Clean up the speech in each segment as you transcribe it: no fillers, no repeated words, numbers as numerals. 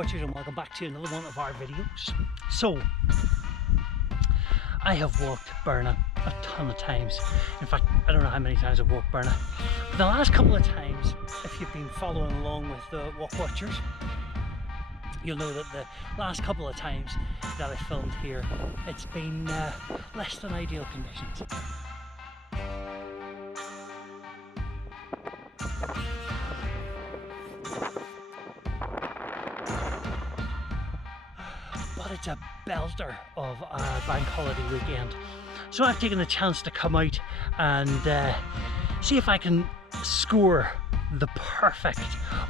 Walkwatchers, and welcome back to another one of our videos. So, I have walked Burnah a ton of times. In fact, I don't know how many times I've walked Burnah. But the last couple of times, if you've been following along with the Walkwatchers, you'll know that the last couple of times that I filmed here, it's been less than ideal conditions. But it's a belter of a bank holiday weekend. So I've taken the chance to come out and see if I can score the perfect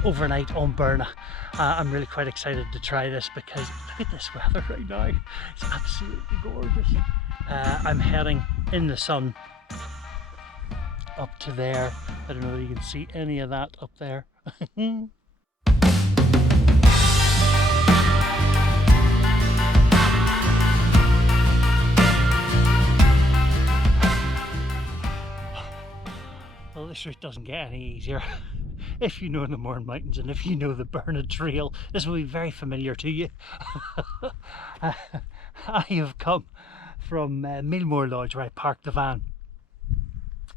overnight on Burnah. I'm really quite excited to try this because look at this weather right now. It's absolutely gorgeous. I'm heading in the sun up to there. I don't know if you can see any of that up there. Well, this route doesn't get any easier. If you know the Mourne Mountains and if you know the Burnah Trail, this will be very familiar to you. I have come from Millmore Lodge where I parked the van,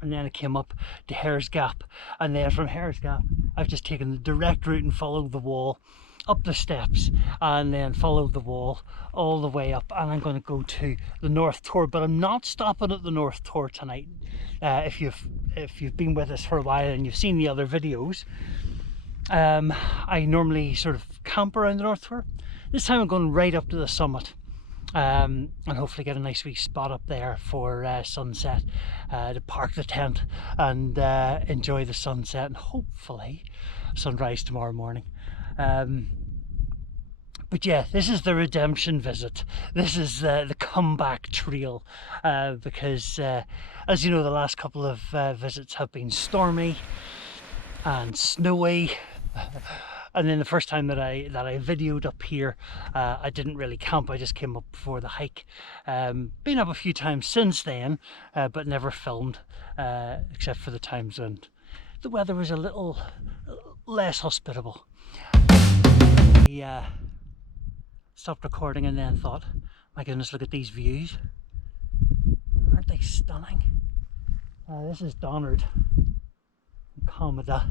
and then I came up to Hare's Gap, and then from Hare's Gap I've just taken the direct route and followed the wall up the steps and then followed the wall all the way up, and I'm going to go to the North Tor, but I'm not stopping at the North Tor tonight. If you've been with us for a while and you've seen the other videos, I normally sort of camp around the North Tor. This time I'm going right up to the summit, and hopefully get a nice wee spot up there for sunset, to park the tent and enjoy the sunset and hopefully sunrise tomorrow morning. But yeah, this is the redemption visit. This is the comeback trail, because as you know, the last couple of visits have been stormy and snowy. And then the first time that I videoed up here, I didn't really camp. I just came up for the hike. Been up a few times since then, but never filmed, except for the times when the weather was a little less hospitable. Stopped recording and then thought, my goodness, look at these views. Aren't they stunning? This is Donard and Comida,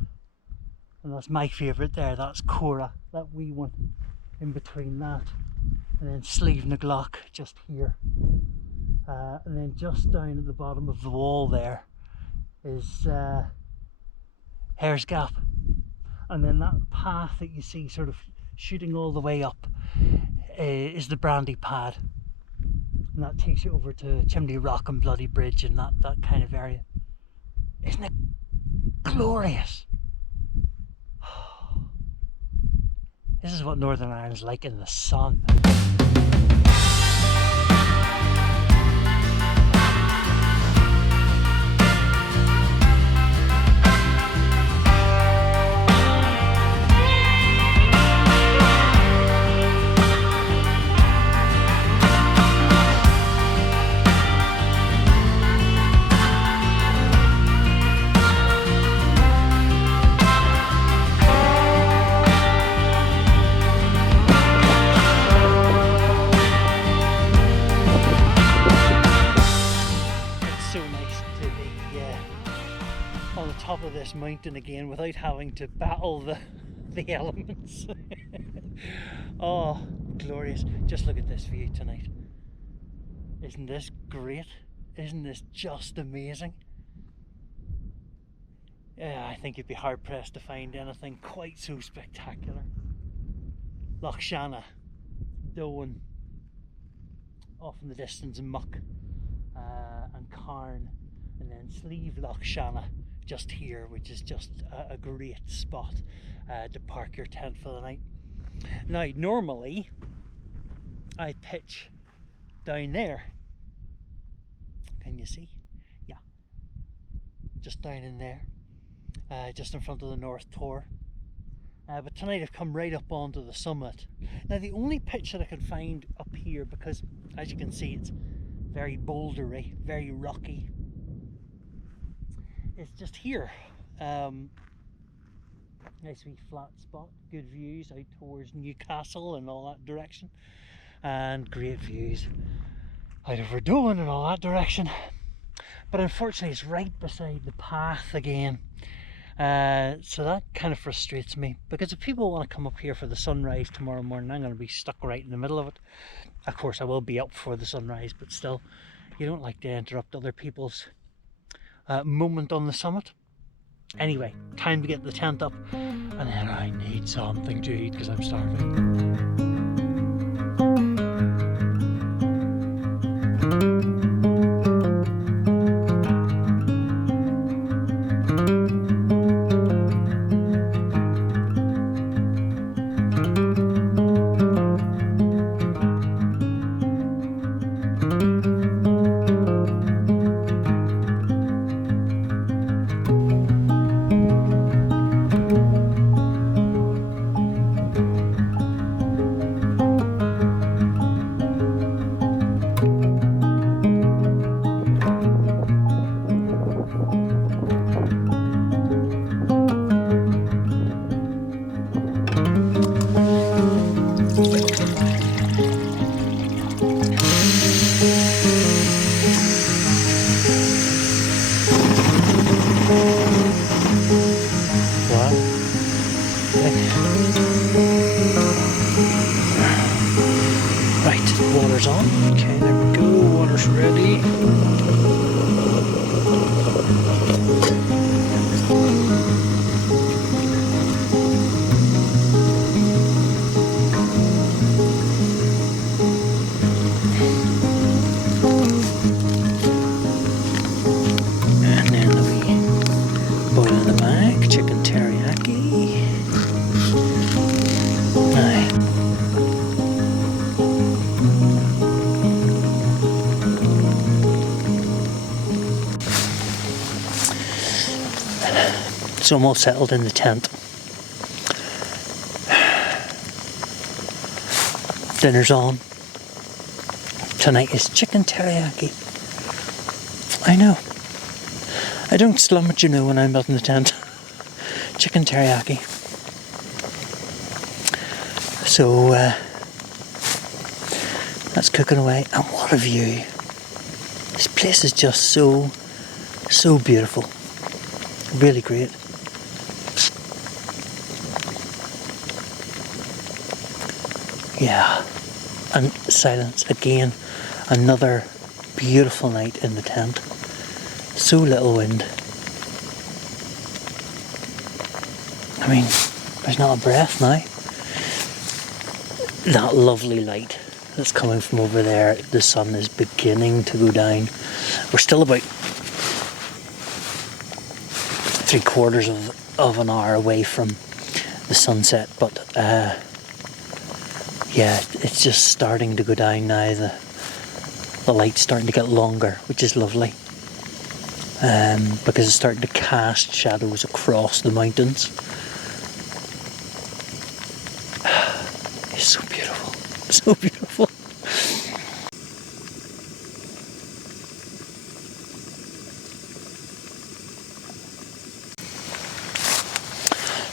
and that's my favourite there. That's Cora, that wee one in between that, and then Slieve Bearnagh just here, and then just down at the bottom of the wall there is Hare's Gap, and then that path that you see sort of shooting all the way up is the Brandy Pad, and that takes you over to Chimney Rock and Bloody Bridge and that kind of area. Isn't it glorious? This is what Northern Ireland's like in the sun. On the top of this mountain again without having to battle the elements. Oh, glorious. Just look at this view tonight. Isn't this great? Isn't this just amazing? Yeah, I think you'd be hard pressed to find anything quite so spectacular. Loch Shanna, Doan, off in the distance in Muck, and Carn, and then Slieve Loch Shanna just here, which is just a great spot to park your tent for the night. Now, normally I pitch down there. Can you see? Yeah, just down in there, just in front of the North Tor. But tonight I've come right up onto the summit. Now, the only pitch that I can find up here, because as you can see it's very bouldery, very rocky, it's just here. Nice wee flat spot, good views out towards Newcastle and all that direction, and great views out over Doan and all that direction. But unfortunately it's right beside the path again, so that kind of frustrates me, because if people want to come up here for the sunrise tomorrow morning, I'm going to be stuck right in the middle of it. Of course I will be up for the sunrise, but still, you don't like to interrupt other people's moment on the summit. Anyway, time to get the tent up, and then I need something to eat because I'm starving. Right, water's on. Okay, there we go, water's ready. And then the wee boil in the bag, chicken teriyaki. Aye. So I'm all settled in the tent. Dinner's on. Tonight is chicken teriyaki. I know. I don't slum it, you know, when I'm not in the tent. Chicken teriyaki. So that's cooking away. And what a view. This place is just so beautiful. Really great. Yeah, and silence again. Another beautiful night in the tent. So little wind. I mean, there's not a breath now. That lovely light that's coming from over there, the sun is beginning to go down. We're still about 3/4 of an hour away from the sunset, but yeah, it's just starting to go down now. The light's starting to get longer, which is lovely, because it's starting to cast shadows across the mountains. It's so beautiful, so beautiful.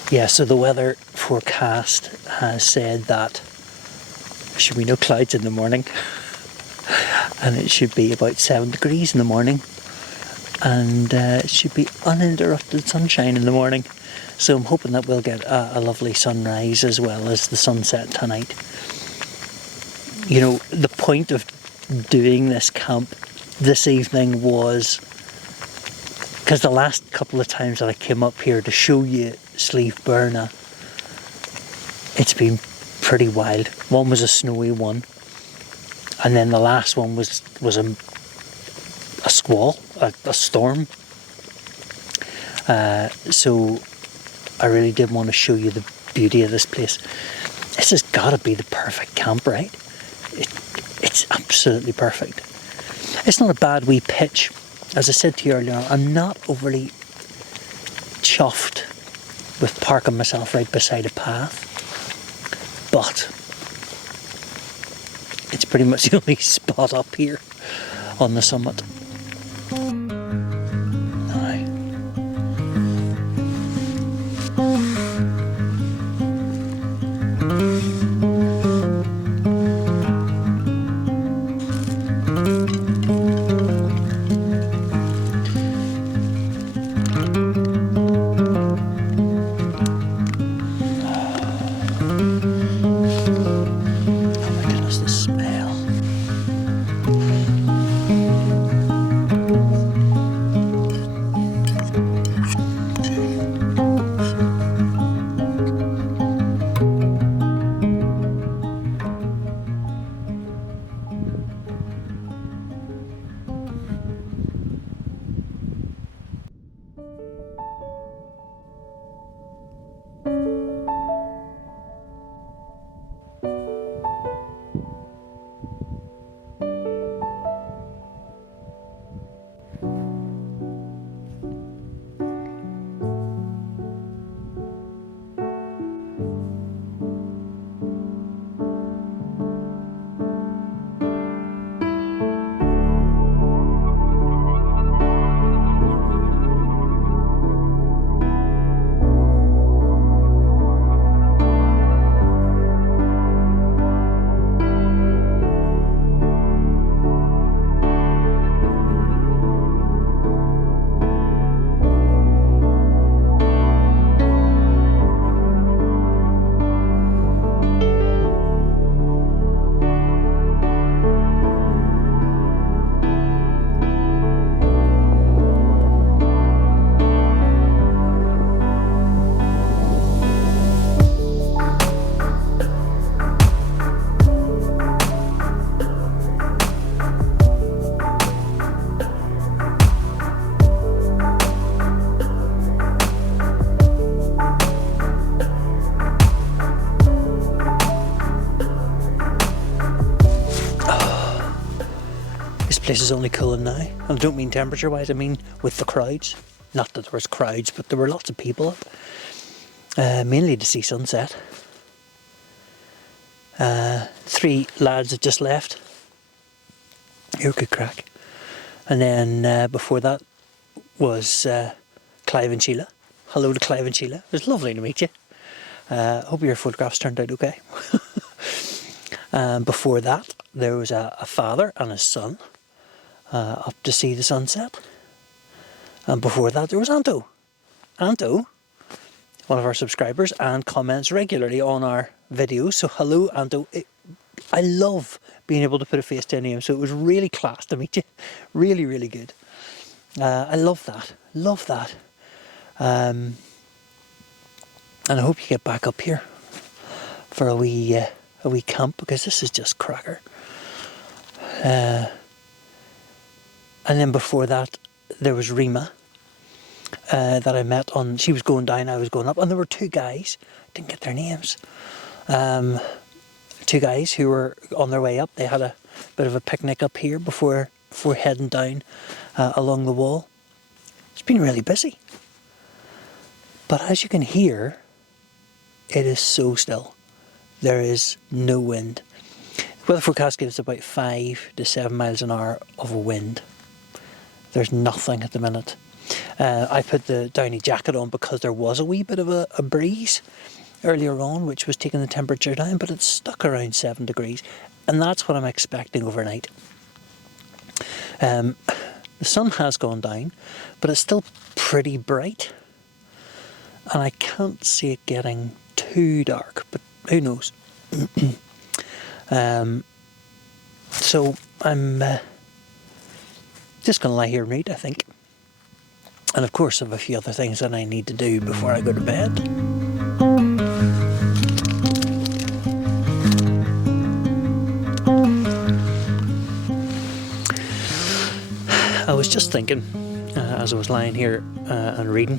Yeah, so the weather forecast has said that there should be no clouds in the morning, and it should be about 7 degrees in the morning, and it should be uninterrupted sunshine in the morning. So I'm hoping that we'll get a lovely sunrise as well as the sunset tonight. You know, the point of doing this camp this evening was because the last couple of times that I came up here to show you Slieve Bearnagh, it's been pretty wild. One was a snowy one, and then the last one was a squall, a storm. So I really did want to show you the beauty of this place. This has got to be the perfect camp, right? It's absolutely perfect. It's not a bad wee pitch. As I said to you earlier, I'm not overly chuffed with parking myself right beside a path, but it's pretty much the only spot up here on the summit. Now, place is only cooling now. And I don't mean temperature wise, I mean with the crowds. Not that there was crowds, but there were lots of people up. Mainly to see sunset. 3 lads had just left. Who could crack. And then before that was Clive and Sheila. Hello to Clive and Sheila. It was lovely to meet you. Hope your photographs turned out okay. Before that, there was a father and his son up to see the sunset. And before that, there was Anto. Anto, one of our subscribers, and comments regularly on our videos. So hello, Anto. I love being able to put a face to a name, so it was really class to meet you. Really, really good. I love that. Love that. And I hope you get back up here for a wee camp, because this is just cracker. And then before that, there was Rima that I met on. She was going down, I was going up, and there were 2 guys. Didn't get their names. 2 guys who were on their way up. They had a bit of a picnic up here before heading down along the wall. It's been really busy. But as you can hear, it is so still. There is no wind. The weather forecast gives about 5 to 7 miles an hour of wind. There's nothing at the minute. I put the downy jacket on because there was a wee bit of a breeze earlier on, which was taking the temperature down, but it's stuck around 7 degrees, and that's what I'm expecting overnight. The sun has gone down, but it's still pretty bright, and I can't see it getting too dark, but who knows. So I'm just going to lie here and read, I think. And of course I have a few other things that I need to do before I go to bed. I was just thinking, as I was lying here and reading,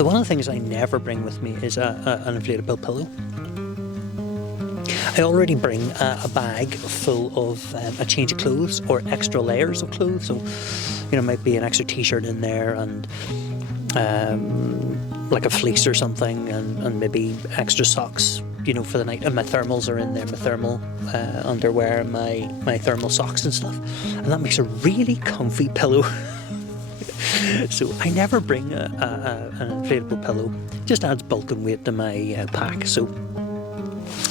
one of the things I never bring with me is an inflatable pillow. I already bring a bag full of a change of clothes or extra layers of clothes. So, you know, might be an extra t-shirt in there and like a fleece or something, and maybe extra socks, you know, for the night. And my thermals are in there, my thermal underwear, my thermal socks and stuff. And that makes a really comfy pillow. So I never bring an inflatable pillow. It just adds bulk and weight to my pack. So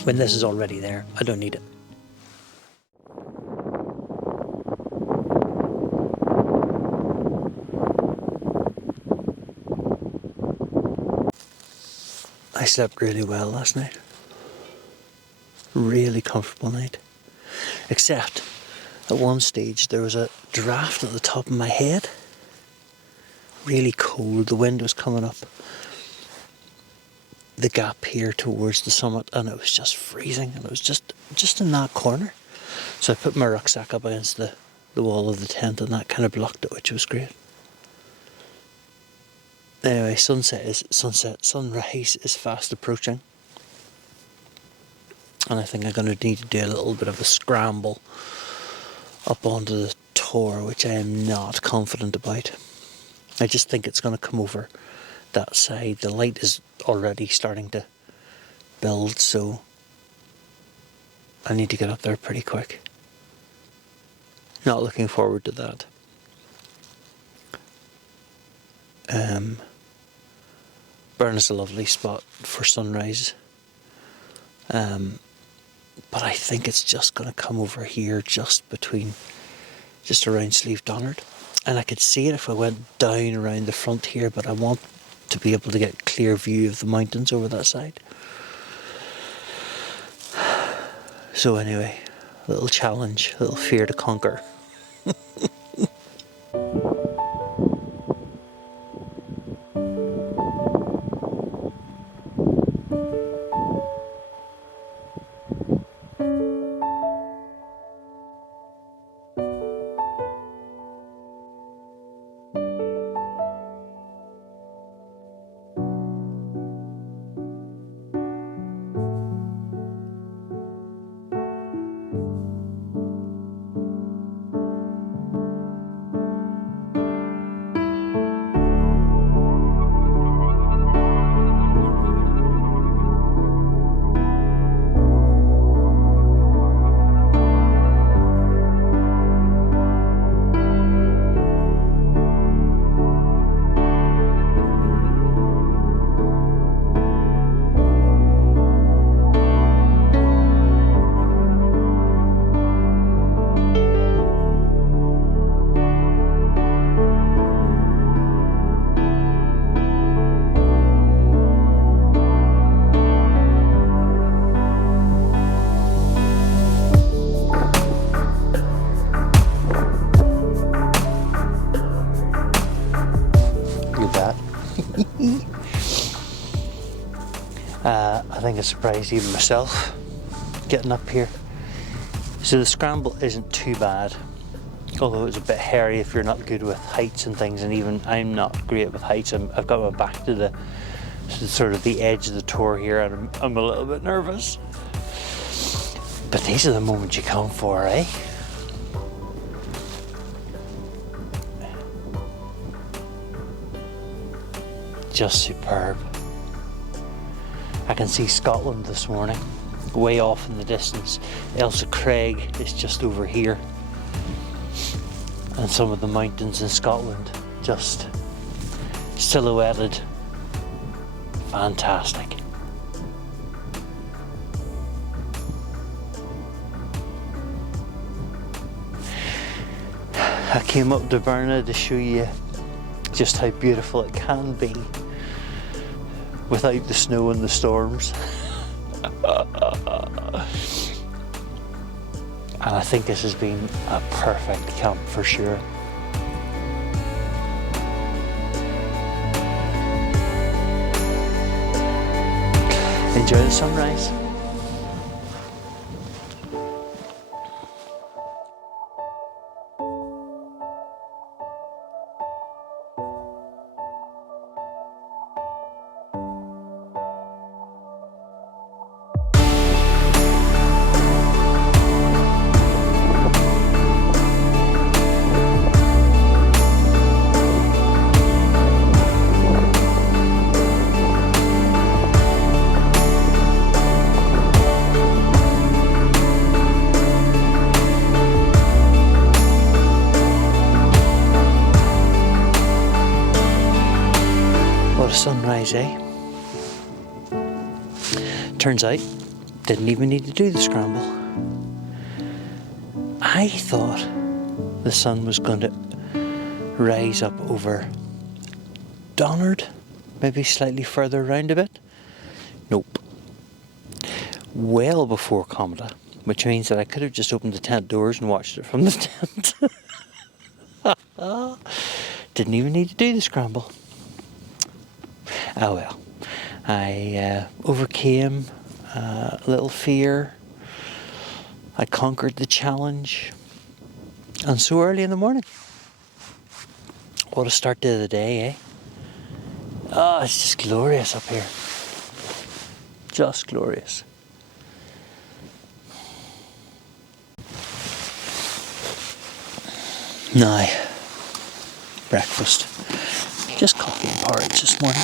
when this is already there, I don't need it. I slept really well last night. Really comfortable night. Except at one stage there was a draft at the top of my head. Really cold, the wind was coming up the gap here towards the summit, and it was just freezing, and it was just in that corner. So I put my rucksack up against the wall of the tent, and that kind of blocked it, which was great. Anyway, sunrise is fast approaching, and I think I'm going to need to do a little bit of a scramble up onto the tor, which I am not confident about. I just think it's going to come over that side. The light is already starting to build, so I need to get up there pretty quick. Not looking forward to that. Burnah's a lovely spot for sunrise, but I think it's just going to come over here, just around Slieve Bearnagh. And I could see it if I went down around the front here, but I want to be able to get a clear view of the mountains over that side. So anyway, a little challenge, a little fear to conquer. I think it surprised even myself getting up here. So the scramble isn't too bad, although it's a bit hairy if you're not good with heights and things, and even I'm not great with heights. I've got my back to the sort of the edge of the tour here, and I'm a little bit nervous. But these are the moments you come for, eh? Just superb. I can see Scotland this morning, way off in the distance. Ailsa Craig is just over here. And some of the mountains in Scotland just silhouetted. Fantastic. I came up to Burnah to show you just how beautiful it can be without the snow and the storms. And I think this has been a perfect camp for sure. Enjoy the sunrise. Sunrise, eh? Turns out, didn't even need to do the scramble. I thought the sun was going to rise up over Donard, maybe slightly further round a bit. Nope. Well before Cometa, which means that I could have just opened the tent doors and watched it from the tent. Didn't even need to do the scramble. Oh well, I overcame a little fear. I conquered the challenge, and so early in the morning. What a start to the day, eh? Oh, it's just glorious up here. Just glorious. Now, breakfast. Just coffee and porridge this morning.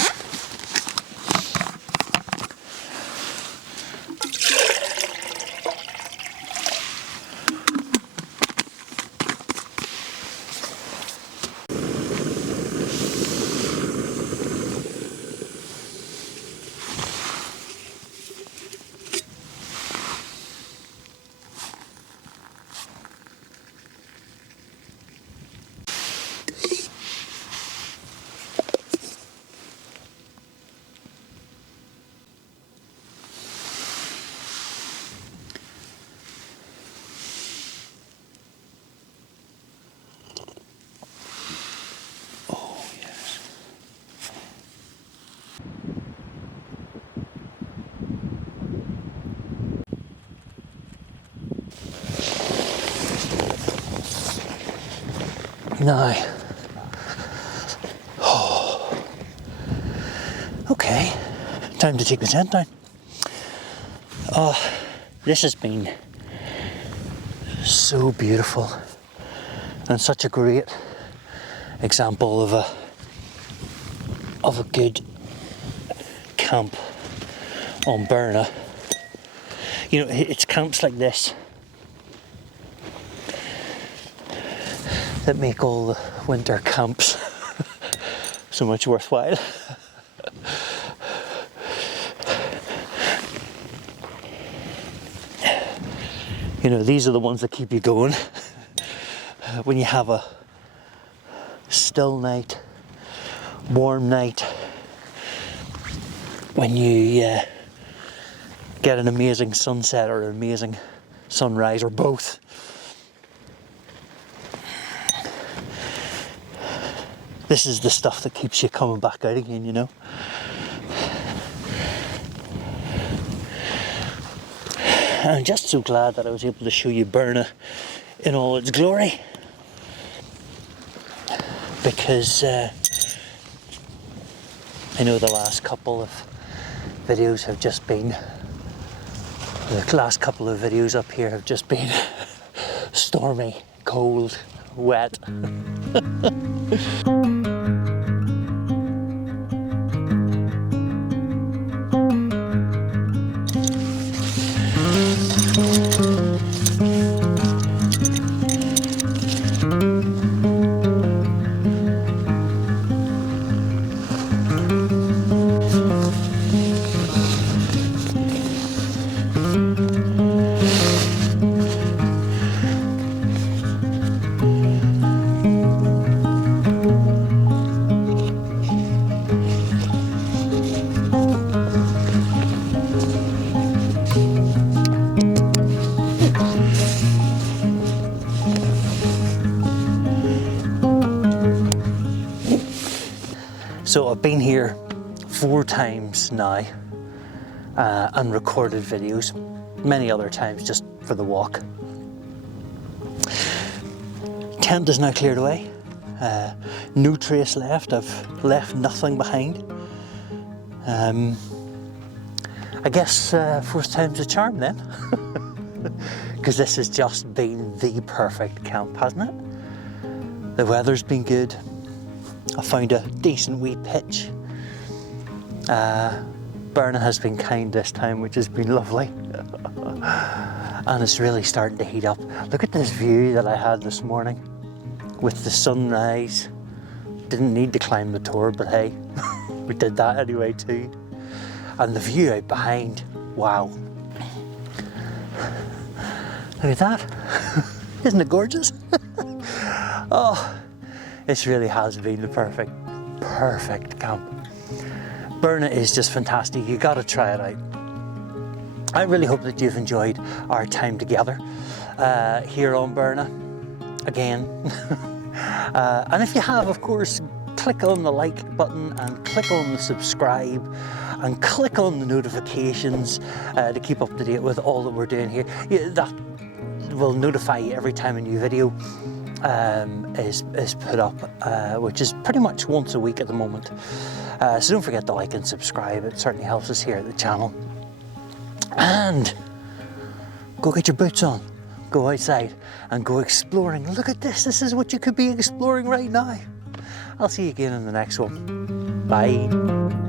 Now, okay, time to take the tent down. This has been so beautiful and such a great example of a good camp on Burnah. You know, it's camps like this that make all the winter camps so much worthwhile. You know, these are the ones that keep you going when you have a still night, warm night, when you get an amazing sunset or an amazing sunrise or both. This is the stuff that keeps you coming back out again, you know. I'm just so glad that I was able to show you Burnah in all its glory, because I know the last couple of videos have just been, the last couple of videos up here have just been stormy, cold, wet. So I've been here 4 times now and recorded videos, many other times just for the walk. Tent is now cleared away, no trace left, I've left nothing behind. I guess 4th time's a charm then, because this has just been the perfect camp, hasn't it? The weather's been good. I found a decent wee pitch. Burnah has been kind this time, which has been lovely. And it's really starting to heat up. Look at this view that I had this morning with the sunrise. Didn't need to climb the tour, but hey, we did that anyway too. And the view out behind, wow. Look at that. Isn't it gorgeous? Oh. This really has been the perfect camp. Burnah is just fantastic. You gotta try it out. I really hope that you've enjoyed our time together here on Burnah again. And if you have, of course, click on the like button and click on the subscribe and click on the notifications to keep up to date with all that we're doing here. Yeah, that will notify you every time a new video is put up, which is pretty much once a week at the moment. So don't forget to like and subscribe. It certainly helps us here at the channel. And go get your boots on, go outside and go exploring. Look at this, this is what you could be exploring right now. I'll see you again in the next one. Bye.